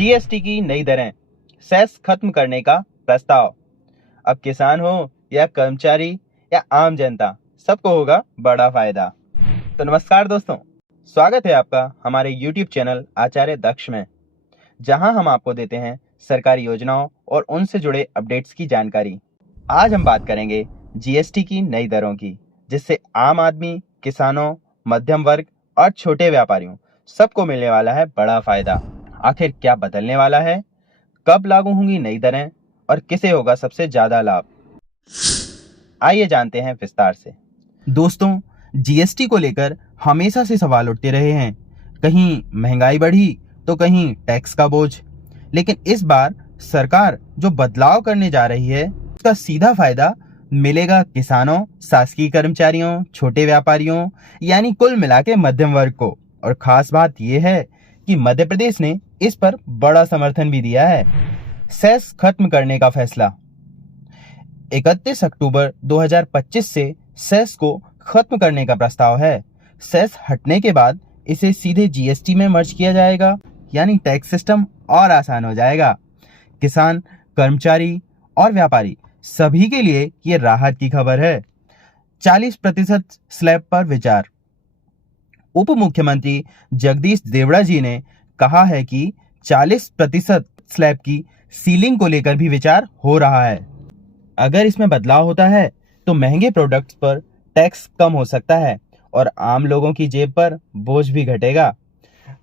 GST की नई दरें, सेस खत्म करने का प्रस्ताव। अब किसान हो या कर्मचारी या आम जनता, सबको होगा बड़ा फायदा। तो नमस्कार दोस्तों, स्वागत है आपका हमारे YouTube चैनल आचार्य दक्ष में, जहां हम आपको देते हैं सरकारी योजनाओं और उनसे जुड़े अपडेट्स की जानकारी। आज हम बात करेंगे जीएसटी की नई दरों की, जिससे आम आदमी, किसानों, मध्यम वर्ग और छोटे व्यापारियों सबको मिलने वाला है बड़ा फायदा। आखिर क्या बदलने वाला है, कब लागू होंगी नई दरें और किसे होगा सबसे ज्यादा लाभ, आइए जानते हैं विस्तार से। दोस्तों, जीएसटी को लेकर हमेशा से सवाल उठते रहे हैं। कहीं महंगाई बढ़ी तो कहीं टैक्स का बोझ, लेकिन इस बार सरकार जो बदलाव करने जा रही है उसका सीधा फायदा मिलेगा किसानों, शासकीय कर्मचारियों, छोटे व्यापारियों, यानी कुल मिला के मध्यम वर्ग को। और खास बात यह है कि मध्य प्रदेश ने इस पर बड़ा समर्थन भी दिया है। सेस खत्म करने का फैसला। 31 अक्टूबर 2025 से सेस को खत्म करने का प्रस्ताव है। सेस हटने के बाद इसे सीधे जीएसटी में मर्ज किया जाएगा, यानी टैक्स सिस्टम और आसान हो जाएगा। किसान, कर्मचारी और व्यापारी सभी के लिए ये राहत की खबर है। 40% स्लैब पर विचार। उप मुख्यमंत्री जगदीश देवड़ा जी ने कहा है कि 40% स्लैब की सीलिंग को लेकर भी विचार हो रहा है। अगर इसमें बदलाव होता है तो महंगे प्रोडक्ट्स पर टैक्स कम हो सकता है और आम लोगों की जेब पर बोझ भी घटेगा।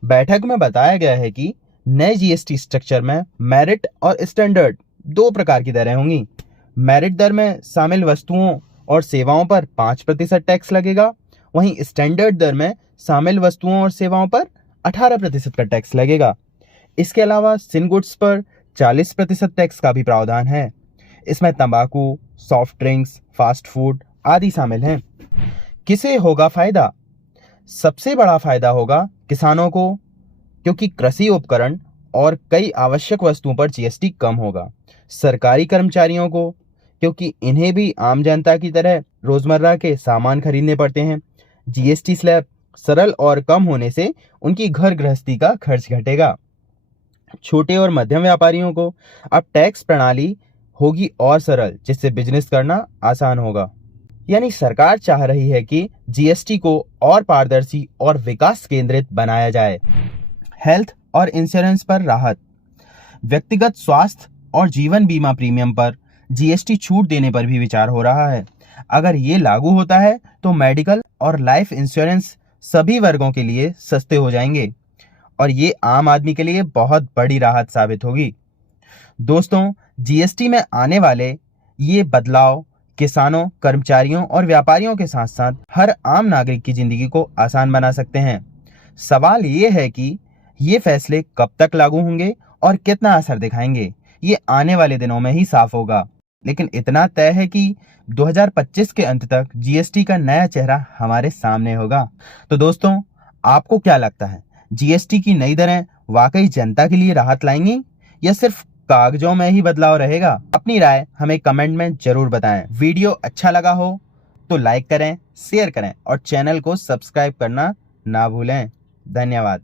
बैठक में बताया गया है कि नए जीएसटी स्ट्रक्चर में मेरिट और स्टैंडर्ड दो प्रकार की दरें होंगी। मेरिट दर में शामिल वस्तुओं और सेवाओं पर 5% टैक्स लगेगा, वहीं स्टैंडर्ड दर में शामिल वस्तुओं और सेवाओं पर 18% का टैक्स लगेगा। इसके अलावा सिन गुड्स पर 40% टैक्स का भी प्रावधान है। इसमें तंबाकू, सॉफ्ट ड्रिंक्स, फास्ट फूड आदि शामिल हैं। किसे होगा फायदा? सबसे बड़ा फायदा होगा किसानों को, क्योंकि कृषि उपकरण और कई आवश्यक वस्तुओं पर जीएसटी कम होगा। सरकारी कर्मचारियों को, क्योंकि इन्हें भी आम जनता की तरह रोजमर्रा के सामान खरीदने पड़ते हैं। जीएसटी स्लैब सरल और कम होने से उनकी घर गृहस्थी का खर्च घटेगा। छोटे और मध्यम व्यापारियों को अब टैक्स प्रणाली होगी और सरल, जिससे बिजनेस करना आसान होगा। यानी सरकार चाह रही है कि जीएसटी को और पारदर्शी और विकास केंद्रित बनाया जाए। हेल्थ और इंश्योरेंस पर राहत। व्यक्तिगत स्वास्थ्य और जीवन बीमा प्रीमियम पर जीएसटी छूट देने पर भी विचार हो रहा है। अगर ये लागू होता है तो मेडिकल और लाइफ इंश्योरेंस सभी वर्गों के लिए सस्ते हो जाएंगे और ये आम आदमी के लिए बहुत बड़ी राहत साबित होगी। दोस्तों, जीएसटी में आने वाले ये बदलाव किसानों, कर्मचारियों और व्यापारियों के साथ साथ हर आम नागरिक की जिंदगी को आसान बना सकते हैं। सवाल ये है कि ये फैसले कब तक लागू होंगे और कितना असर दिखाएंगे, ये आने वाले दिनों में ही साफ होगा। लेकिन इतना तय है कि 2025 के अंत तक जीएसटी का नया चेहरा हमारे सामने होगा। तो दोस्तों, आपको क्या लगता है, जीएसटी की नई दरें वाकई जनता के लिए राहत लाएंगी या सिर्फ कागजों में ही बदलाव रहेगा? अपनी राय हमें कमेंट में जरूर बताएं। वीडियो अच्छा लगा हो तो लाइक करें, शेयर करें और चैनल को सब्सक्राइब करना ना भूलें। धन्यवाद।